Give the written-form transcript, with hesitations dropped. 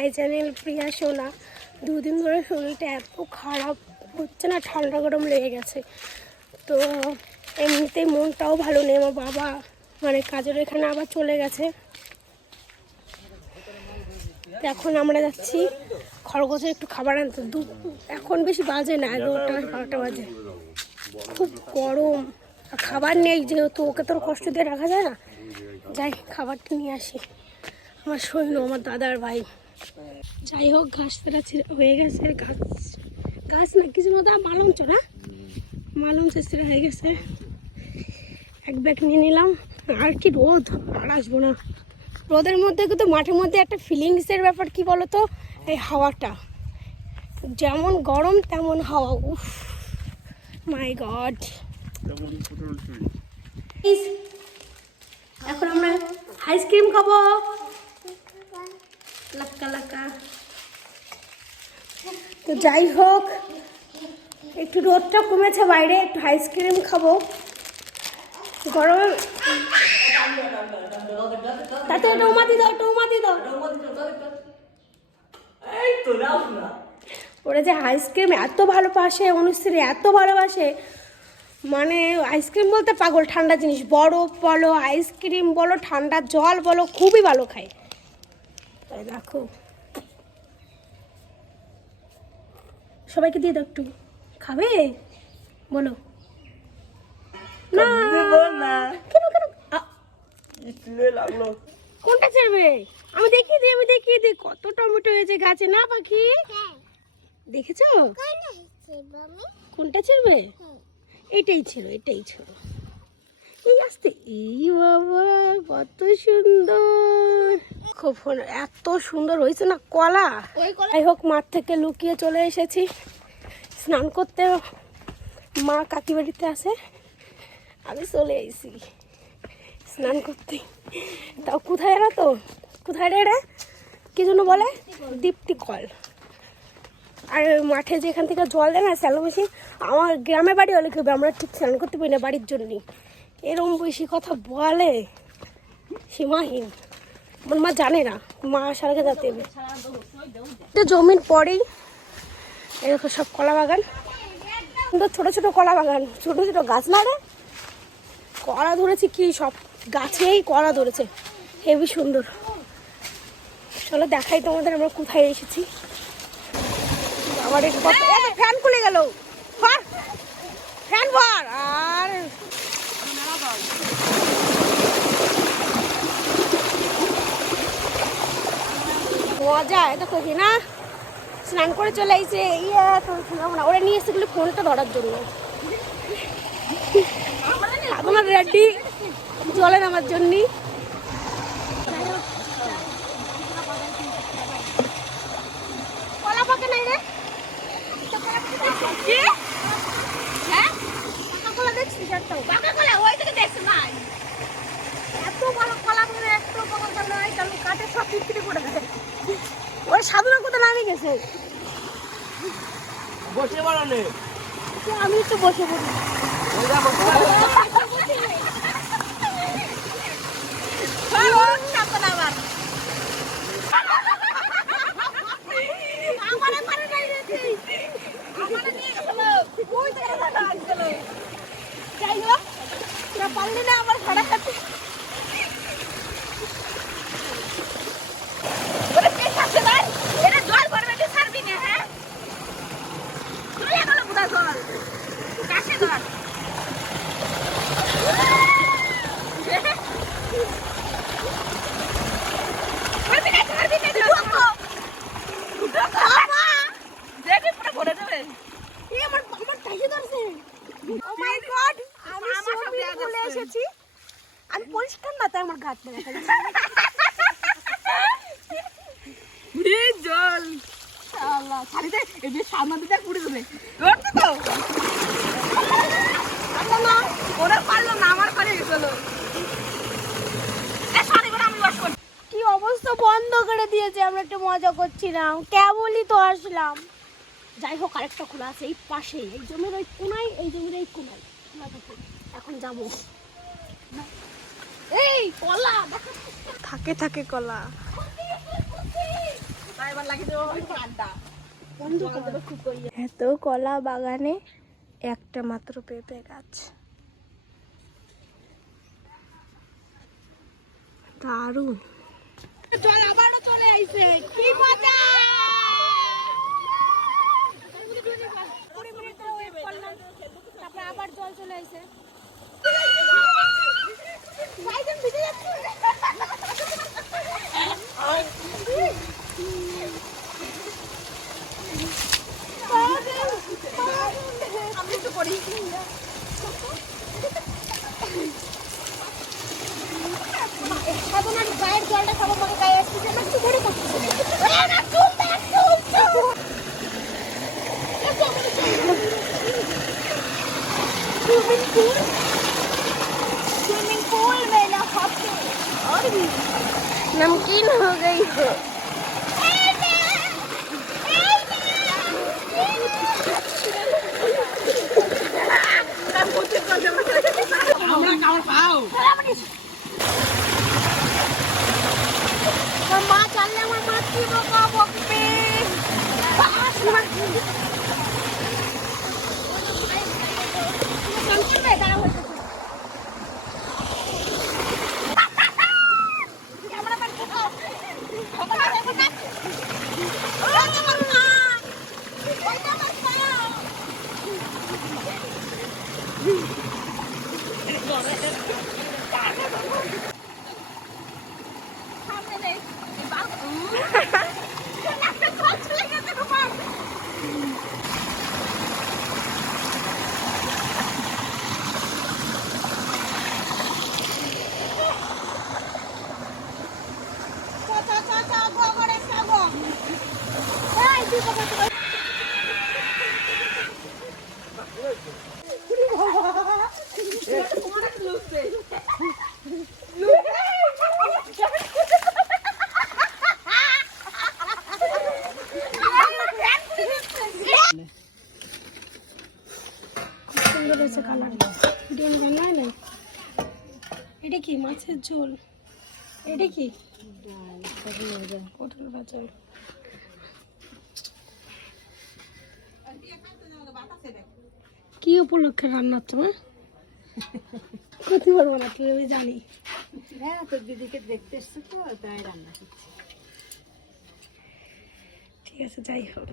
My channel প্রিয়া সোনা। দুদিন ধরে শরীরটা এত খারাপ হচ্ছে না, ঠান্ডা গরম লেগে গেছে। তো এমনিতেই মনটাও ভালো নেই। আমার বাবা মানে কাজের এখানে আবার চলে গেছে। এখন আমরা যাচ্ছি খরগোশের একটু খাবার আনতে। এখন বেশি বাজে না, 11টা 12টা বাজে। খুব গরম, খাবার নেই যেহেতু, ওকে তোর কষ্ট দিয়ে রাখা যায় না। যাই খাবারটা নিয়ে আসি। আমার সৈন্য, আমার দাদার ভাই। যাই হোক, ঘাস তারা হয়ে গেছে। গাছ না কিছু মতো মালঞ্চ না, মালঞ্চ ছেঁড়া হয়ে গেছে। এক ব্যাগ নিয়ে নিলাম। আর কি রোদ, আর আসবো না রোদের মধ্যে। কিন্তু মাঠের মধ্যে একটা ফিলিংসের ব্যাপার কি বলতো, এই হাওয়াটা যেমন গরম তেমন হাওয়া। উফ মাই গড। এখন আমরা আইসক্রিম খাবো। লাক্কা লাক্কা। তো যাই হোক, একটু রোদটা কমেছে বাইরে, একটু আইসক্রিম খাবো গরম। তাতে টৌমাতি দাও, টৌমাতি দাও। ওরা যে আইসক্রিম এত ভালোবাসে, অনুশ্রী এত ভালোবাসে, মানে আইসক্রিম বলতে পাগল। ঠান্ডা জিনিস, বরফ বলো, আইসক্রিম বলো, ঠান্ডা জল বলো, খুবই ভালো খায়। তাই দেখো, সবাইকে দিয়ে দাও একটু। খাবে বলো না? কেন কেন কোনটা ছেড়বে? আমি দেখিয়ে দিই, আমি দেখিয়ে দিই। কত টমেটো হয়েছে গাছে না পাখি? দেখেছো? কোনটা ছেড়বে? এটাই ছিল, এটাই ছিল। এই আসতে, এই বাবা কত সুন্দর, খুব এত সুন্দর হয়েছে না কলা। যাই হোক, মাঠ থেকে লুকিয়ে চলে এসেছি স্নান করতে। মা কাকি বাড়িতে আছে, আমি চলে এসেছি স্নান করতে। তাও কোথায় এরা, তো কোথায় রে, কি জন্য বলে দীপ্তি কল। আর মাঠে যেখান থেকে জল দেয় না স্যালো মেশিন, আমার গ্রামের বাড়ি হলে কেউ আমরা ঠিক স্নান করতে পারি না বাড়ির জন্যই। এরম বেশি কথা বলে, সীমাহীন। আমার মা জানে না, মা আসার আগে যাতে হবে। জমির পরেই এরকম সব কলা বাগান, সুন্দর ছোট ছোট কলা বাগান, ছোট ছোট গাছ না রে, কলা ধরেছে কি, সব গাছেই কলা ধরেছে, হেবি সুন্দর। চলো দেখাই তোমাদের আমরা কোথায় এসেছি। আমার ফ্যান খুলে গেল, ফ্যান ভর। আর মজা দেখো না, স্নান করে চলে আইছে। ইয়া তো না, ওরা নিয়ে এসেছিল ফোনটা ধরার জন্য। আমার রেডি জলে নামার জন্য। কলা পাকে নাই রে, হ্যাঁ কলা দেখছি, পাকা কলা ওই থেকে দেখছি না। এত বড় কলা মানে এত বড় কলা, কাঠে সব বিক্রি করে দেয়। ওই সাধুরা কোথায় নামে গেছে, বসে পড়ানে। আমি একটু বসে পড়ি। পারলি না আমার ভাড়া খাতে। আমি পরিষ্কার না, তাই আমার ঘাট দেখা যাচ্ছে জল। সামনে দিতে পুড়ে দেবে তো, ওরা পারলো না, আমার পারে গেল। কি অবস্থা, বন্ধ করে দিয়েছে। আমরা একটু মজা করছিলাম, কেবলই তো আসলাম। যাই হোক, আরেকটা খোলা আছে এই পাশেই, এই জমির ওই কোনায়, এই জমির এই কোনায় খোলা থাকে। এখন যাবো। এই কলা থাকে থাকে কলা। এত কলা বাগানে একটা মাত্র পেঁপে গাছ, দারুণ। জল আবারও চলে আইছে, কি মজা! তারপরে আবার জল চলে আইছে। আমি একটু করি গায়ের জলটা খাবো, মানে গায়ে আসছে আমার একটু ঘুরে করতেছে। स्विमिंग पूल में नहाते और भी नमकीन हो गई है। माँ चलने में मत की बोका बोकपे এটা কি মাছের ঝোল? এটা কি পটল ভাজা? কি উপলক্ষে রান্না তোমার? প্রতিবার বানাতে আমি জানি। হ্যাঁ, তোর দিদিকে দেখতে এসছে তো, তাই রান্না করছি। ঠিক আছে, যাই হোক।